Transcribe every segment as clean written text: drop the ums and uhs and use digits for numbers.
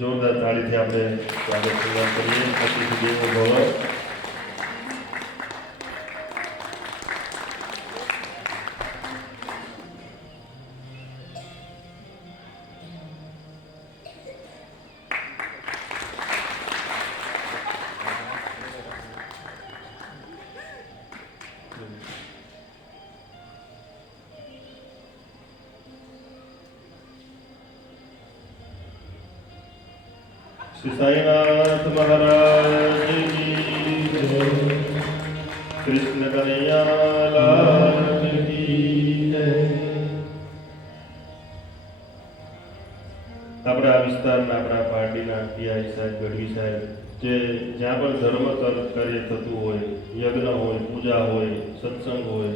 જોરદાર તાળીથી આપણે સ્વાગત કરીએ. અતિથિ દેવો ભવ. श्री साईनाथ महाराज की जय. कृष्ण कन्हैया लाल की जय. આપણા વિસ્તારના આપણા પાર્ટીના પીઆઈ સાહેબ, ગઢવી સાહેબ, જે જ્યાં પણ ધર્મ કાર્ય થતું હોય, યજ્ઞ હોય, પૂજા હોય, સત્સંગ હોય,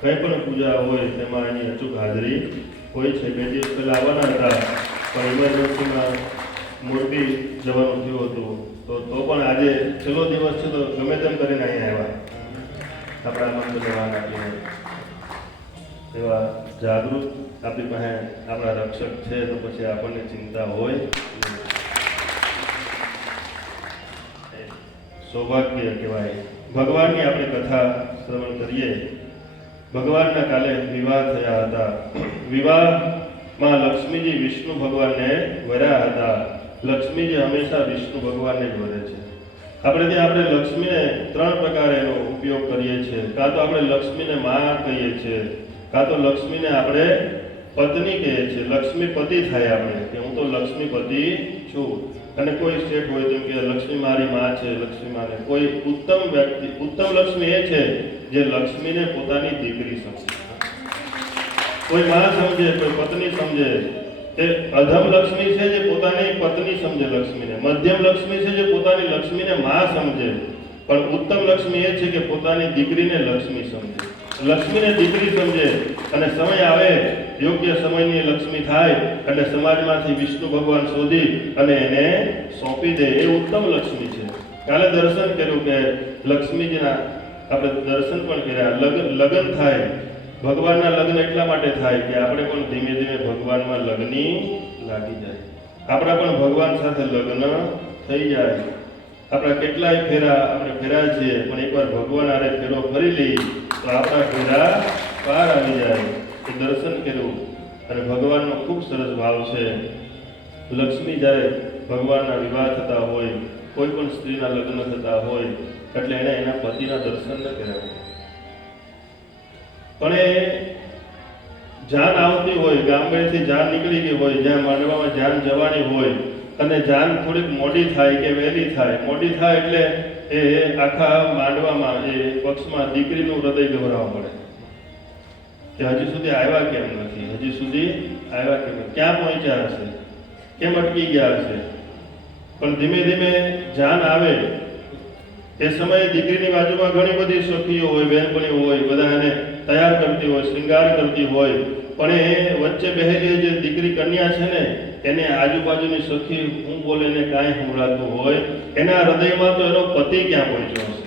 કંઈ પણ પૂજા હોય તેમાં એની અચૂક હાજરી હોય છે. 2 દિવસ પહેલાં આવવાના હતા પણ ઇમરજન્સીમાં મોરબી જવાનું થયું હતું, તો પણ આજે છેલ્લો દિવસ છે તો ગમે તેમ કરીને અહીંયા આવ્યા. આપણા મંત્ર લેવાના આપીને એવા જાગૃત આપણી પાસે આપણા રક્ષક છે, તો પછી આપણને ચિંતા હોય. સૌભાગ્ય કહેવાય. ભગવાનની આપણે કથા શ્રવણ કરીએ. ભગવાનના કાલે વિવાહ થયા હતા. વિવાહમાં લક્ષ્મીજી વિષ્ણુ ભગવાનને વર્યા હતા. લક્ષ્મીજી હંમેશા વિષ્ણુ ભગવાનને જ વરે છે. આપણે લક્ષ્મીને 3 પ્રકારે એનો ઉપયોગ કરીએ છીએ. કાં તો આપણે લક્ષ્મીને મા કહીએ છીએ, કાં તો લક્ષ્મીને આપણે પત્ની કહીએ છીએ. લક્ષ્મી પતિ થાય આપણે કે હું તો લક્ષ્મી પતિ છું. અને કોઈ સ્ટેટ હોય તેમ કે લક્ષ્મી મારી માં છે, લક્ષ્મી માને કોઈ ઉત્તમ વ્યક્તિ, ઉત્તમ લક્ષ્મી એ છે જે લક્ષ્મીને પોતાની દીકરી સમજે. કોઈ માં સમજે, કોઈ પત્ની સમજે. એ અધમ લક્ષ્મી છે જે પોતાની પત્ની સમજે લક્ષ્મીને. મધ્યમ લક્ષ્મી છે જે પોતાની લક્ષ્મીને માં સમજે. પણ ઉત્તમ લક્ષ્મી એ છે કે પોતાની દીકરીને લક્ષ્મી સમજે, લક્ષ્મીને દીકરી સમજે. અને સમય આવે, યોગ્ય સમયની લક્ષ્મી થાય એટલે સમાજમાંથી વિષ્ણુ ભગવાન શોધી અને એને સોંપી દે. એ ઉત્તમ લક્ષ્મી છે. કાલે દર્શન કર્યું કે લક્ષ્મીજીના આપણે દર્શન પણ કર્યા. લગ્ન થાય, ભગવાનના લગ્ન એટલા માટે થાય કે આપણે પણ ધીમે ધીમે ભગવાનમાં લગ્ની લાગી જાય. આપણા પણ ભગવાન સાથે લગ્ન થઈ જાય. આપણા કેટલાય ફેરા આપણે ફેરા છીએ, પણ એકવાર ભગવાન આરે ફેરો ફરી લઈ તો આપણા ફેરા પાર આવી જાય. એ દર્શન કર્યું અને ભગવાનનો ખૂબ સરસ ભાવ છે. લક્ષ્મી જ્યારે ભગવાનના વિવાહ થતા હોય, કોઈ પણ સ્ત્રીના લગ્ન થતા હોય એટલે એણે એના પતિના દર્શન ન કર્યા. પણ એ જાન આવતી હોય, ગામડેથી જાન નીકળી ગઈ હોય, જ્યાં માંડવામાં જાન જવાની હોય અને જાન થોડીક મોડી થાય કે વહેલી થાય, મોડી થાય એટલે એ આખા માંડવામાં એ પક્ષમાં દીકરીનું હૃદય ગભરાવા મળે કે હજી સુધી આવ્યા કેમ નથી, હજી સુધી આવ્યા કેમ, ક્યાં પહોંચ્યા હશે, કેમ અટકી ગયા હશે. પણ ધીમે ધીમે જાન આવે એ સમયે દીકરીની બાજુમાં ઘણી બધી સખીઓ હોય, બહેનપણીઓ હોય, બધા એને તૈયાર કરતી હોય, શૃંગાર કરતી હોય. પણ એ વચ્ચે બેહેલી જે દીકરી કન્યા છે ને, એને આજુબાજુની સખી હું બોલે ને કાંઈ સંભળાતું હોય, એના હૃદયમાં તો એનો પતિ ક્યાં પહોંચ્યો હશે,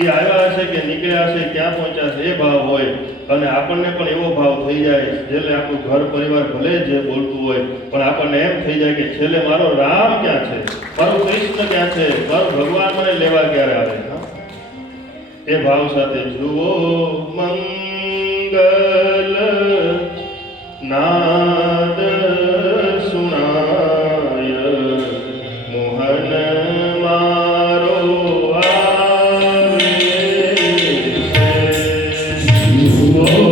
એ આવ્યા હશે કે નીકળ્યા હશે, ક્યાં પહોંચ્યા હશે એ ભાવ હોય. અને આપણને પણ એવો ભાવ થઈ જાય, છેલ્લે આપણું ઘર પરિવાર ભલે જે બોલતું હોય પણ આપણને એમ થઈ જાય કે છેલ્લે મારો રામ ક્યાં છે, મારો કૃષ્ણ ક્યાં છે, મારો ભગવાન મને લેવા ક્યારે આવે. એ ભાવ સાથે જુઓ મંગલ નાદ સુણાય, મોહન મારો આવે છે. જુઓ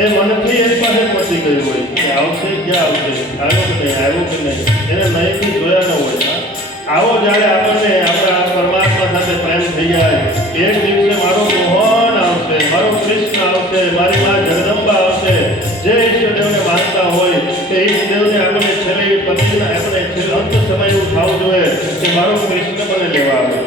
એ મનથી એક પાસે પહોંચી ગયું હોય કે આવશે ક્યાં આવશે, આવ્યો કે નહીં, આવ્યો કે નહીં, એને નહીંથી જોયા ન હોય. આવો જ્યારે આપણને આપણા પરમાત્મા સાથે પ્રેમ થઈ જાય, એક દિવસે મારો મોહન આવશે, મારો કૃષ્ણ આવશે, મારી માં જગદંબા આવશે. જે ઈષ્ટદેવને માનતા હોય તે ઈષ્ટદેવને આપણને છેલ્લે પતિના આપણે અંત સમય એવું થવું જોઈએ કે મારો કૃષ્ણ મને લેવા આવે.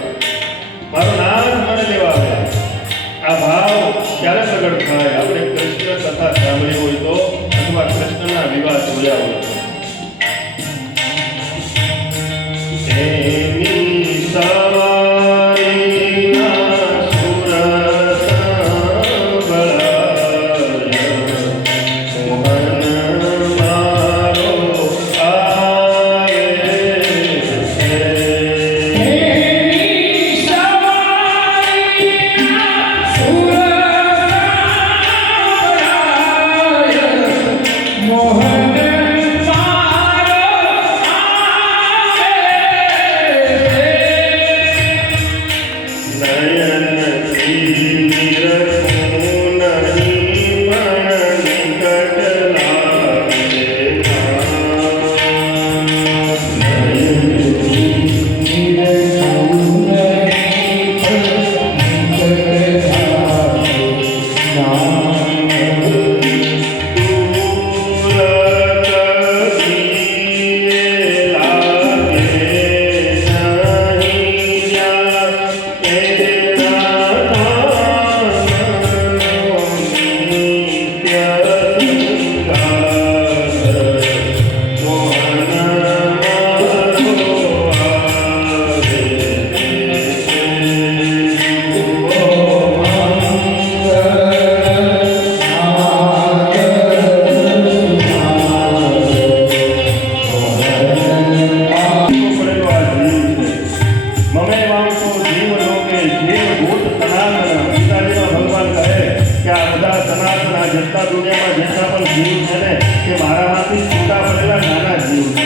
દુનિયામાં જેટલા પણ જીવ છે ને એ મારામાંથી છૂટા પડેલા નાના જીવ છે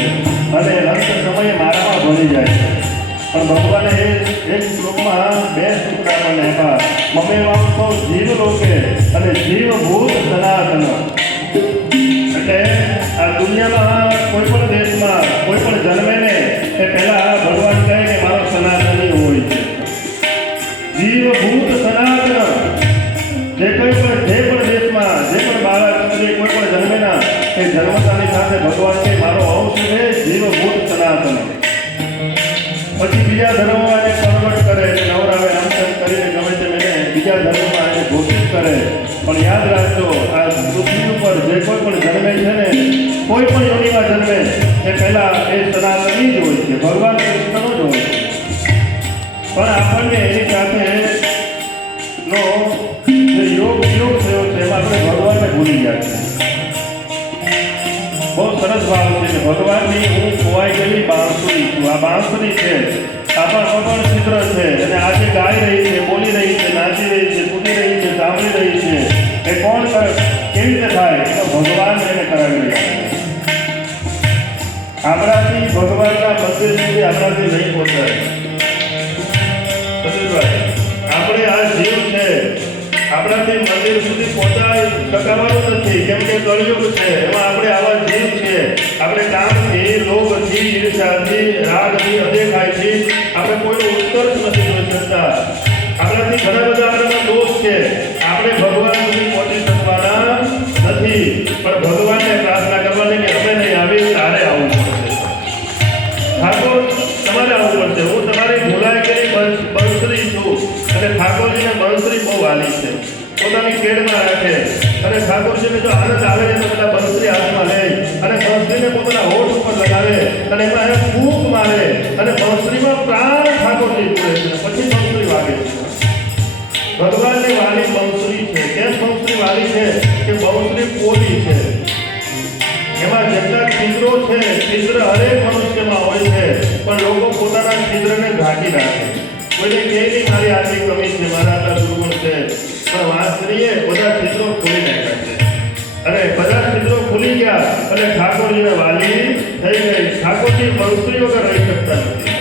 અને અંત સમયે મારામાં ભળી જાય છે. પણ ભગવાને એક શ્લોકમાં બે સૂત્ર આપણને આપ્યા. મમેવામ તો જીવ લોકે અને જીવભૂત સનાતન. એટલે આ દુનિયામાં કોઈ પણ દેશમાં કોઈ પણ જન્મે ને એ પહેલા ભગવાન કહે કે મારો સનાતની હોય છે. જીવભૂત સનાતન. જે પણ દેશમાં જે પણ બાળક સ્ત્રી કોઈ પણ જન્મેના એ જન્મતાની સાથે ભગવાન કે મારો અંશ છે જીવભૂત સનાતન. પછી બીજા ધર્મમાં એને કન્વર્ટ કરે નવરાવે આમ તેમ કરીને ગમે તેમ એને બીજા ધર્મમાં એને ઘોષિત કરે. પણ યાદ રાખજો આ પૃથ્વી ઉપર જે કોઈ પણ જન્મે છે ને કોઈ પણ યોનિમાં જન્મે એ પહેલા એ સનાતની જ હોય છે, ભગવાન કૃષ્ણનો જ હોય છે. પણ આપણને એની સાથે નો જે યોગ થયો છે એમાં આપણે ભગવાનને ભૂલી ગયા છે. બહુ સરસ ભાવ છે કે ભગવાનની હું ખોવાઈ ગયેલી બાંસુરી છું. આ બાંસુરી છે, આપણા પણ ચિત્ર છે અને આજે ગાઈ રહી છે, બોલી રહી છે, નાચી રહી છે, કૂદી રહી છે, સાંભળી રહી છે. એ કોણ કરે, કેવી રીતે થાય? તો ભગવાન એને કરાવી રહ્યા છે. આપણાથી ભગવાનના મંદિર સુધી આપણાથી નહીં પહોંચાય. આપણે આ જીવ છે આપણાથી મંદિર સુધી પહોંચાડી શકાવાનું નથી, કેમ કે કળયુગ છે. એમાં આપણે આવા જીવ છીએ. આપણે કામથી, લોભથી, ઈર્ષાથી, રાગથી, અદેખાઈથી આપણે કોઈનો ઉત્કર્ષ નથી જોઈ શકતા. આપણાથી ઘણા બધા આપણામાં દોષ છે. આપણે ભગવાન સુધી પહોંચી શકવાના નથી. પણ ભગવાનને પ્રાર્થના કરવાની કે અમે નહીં આવી તારે આવવું પડશે. ઠાકોર તમારે આવવું પડશે. હું તમારી ભૂલાઈ ગયેલી બંસરી છું અને ઠાકોરજીને બંસરી બહુ વાલી છે, પોતાની કેડમાં રાખે. અને ઠાકોરજીને જો આનંદ આવે ને તો પેલા બંસરી હાથમાં લે અને બંસરીને પોતાના હોઠ ઉપર લગાવે અને એમાં એને ફૂંક મારે અને બંસરીમાં પ્રાણ ઠાકોરજી પૂરે છે. પછી બંસરી વાગે છે. ભગવાનની વાલી બંસરી છે. કેમ બંસરી વાલી છે? કે બંસરી પોલી છે. એમાં જેટલા છિદ્રો છે, છિદ્ર હરેક મનુષ્યમાં હોય છે, પણ લોકો પોતાના છિદ્રને ઢાંકી રાખે. કોઈને કહે નહીં મારી આટલી કમી છે, મારા આટલા દુર્ગુણ છે, પણ વાંસળીએ બધા છિદ્રો ખોલી નાખ્યા છે. અને બધા છિદ્રો ખુલી ગયા અને ઠાકોરજીને વાલી થઈ ગઈ. ઠાકોરજી બંસરી વગર રહી શકતા નથી.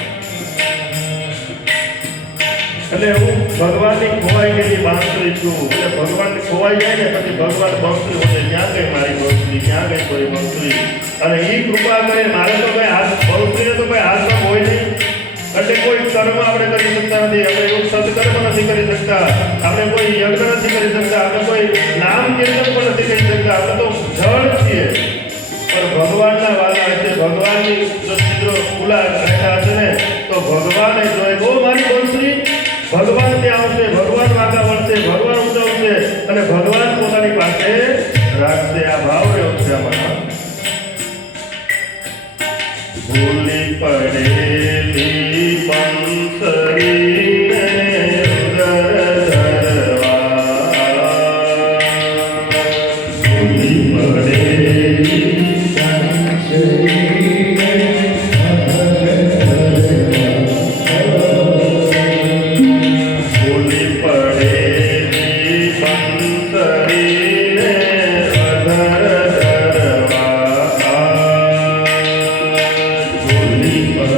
એટલે હું ભગવાનની ખોવાઈ ગયેલી બાંસરી છું. એટલે ભગવાન ખોવાઈ જાય ને પછી ભગવાન બંસરી હોય, ક્યાં ગઈ મારી બંસરી, ક્યાં ગઈ કોઈ બંસરી? અને એ કૃપા કરે. મારે તો કઈ હાથ બંસરીને તો કઈ હાથમાં હોય નહીં. એટલે કોઈ કર્મ આપણે કરી શકતા નથી. આપણે એવું સત્કર્મ નથી કરી શકતા. આપણે કોઈ યજ્ઞ નથી કરી શકતા. આપણે કોઈ નામ કીર્તન પણ નથી કરી શકતા. આપણે તો જળ છીએ. પણ ભગવાનના વાલા છે. ભગવાનની જો છિદ્રો ખુલ્લા રહેતા હશે ને તો ભગવાન જોઈ બહુ મારી બંસરી. ભગવાન ત્યાં આવશે, ભગવાન વાગા વળશે, ભગવાન ઉજવશે અને ભગવાન પોતાની પાસે રાખશે. આ ભાવ રહ્યો છે આમાં. ભૂલી પડેલી બંસરીને ઉદર ધરવા, ભૂલી પડેલી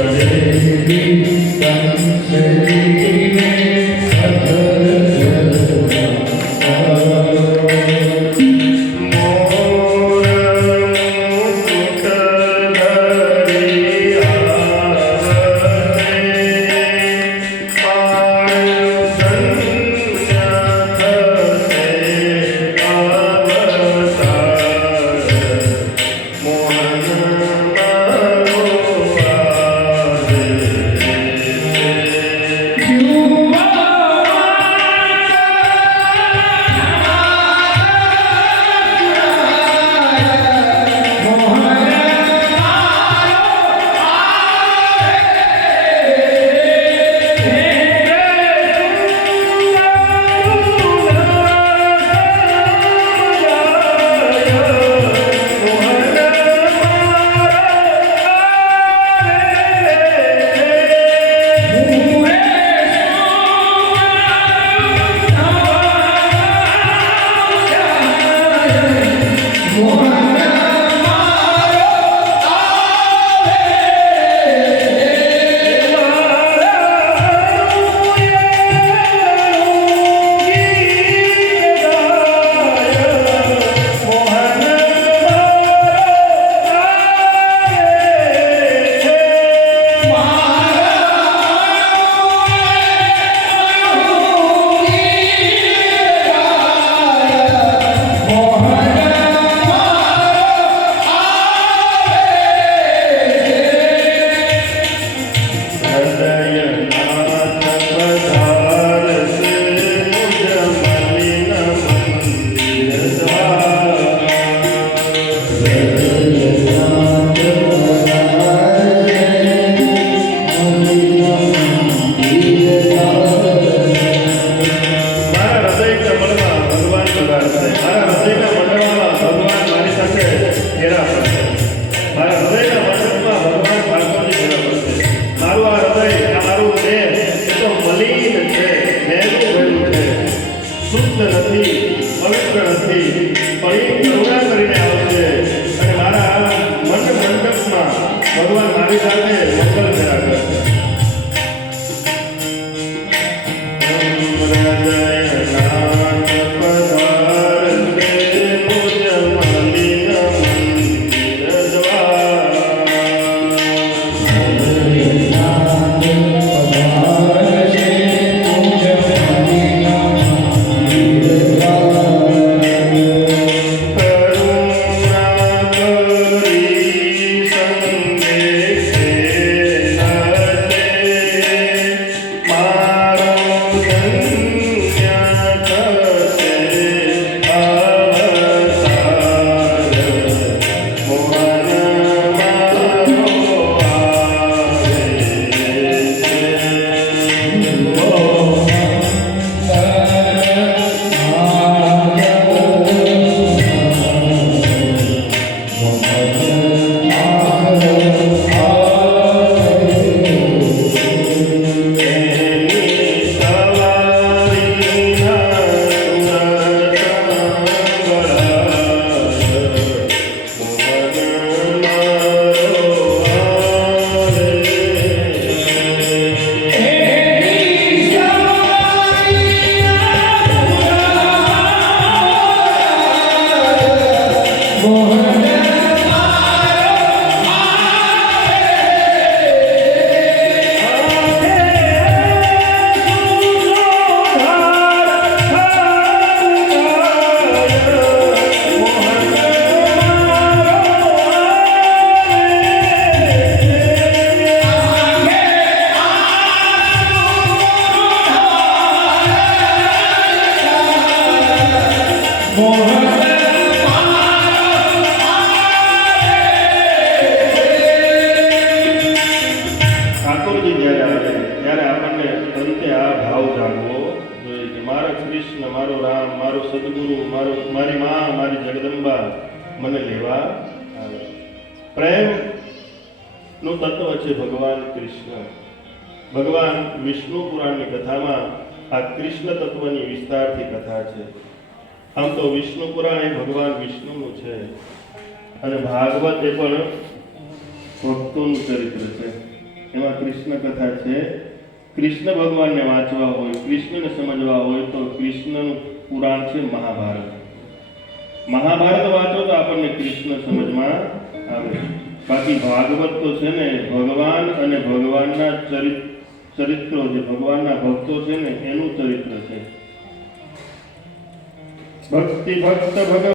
Hare નથી, પણ એ કરુણા કરીને આવશે અને મારા મન મંડપમાં ભગવાન મારી સાથે મંગલ કર્યા કરશે. ઠાકોરજી જ્યારે આવે ત્યારે આપણને અંતે આ ભાવ જાગવો જોઈએ કે મારો કૃષ્ણ, મારો રામ, મારો સદગુરુ, મારી મા, મારી જગદંબા મને લેવા આવે. પ્રેમનું તત્વ છે ભગવાન કૃષ્ણ. ભગવાન વિષ્ણુ પુરાણની કથામાં આ કૃષ્ણ તત્વની વિસ્તારથી કથા છે. આમ તો વિષ્ણુ પુરાણ એ ભગવાન વિષ્ણુનું છે અને ભાગવત એ પણ ભક્તોનું ચરિત્ર છે. એમાં કૃષ્ણ કથા છે. કૃષ્ણ ભગવાનને વાંચવા હોય, કૃષ્ણને સમજવા હોય તો કૃષ્ણનું પુરાણ છે મહાભારત. મહાભારત વાંચો તો આપણને કૃષ્ણ સમજમાં આવે. બાકી ભાગવત તો છે ને ભગવાન અને ભગવાનના ચરિત્રો, જે ભગવાનના ભક્તો છે ને એનું ચરિત્ર છે. ભક્તિ ભક્ત ભગવાન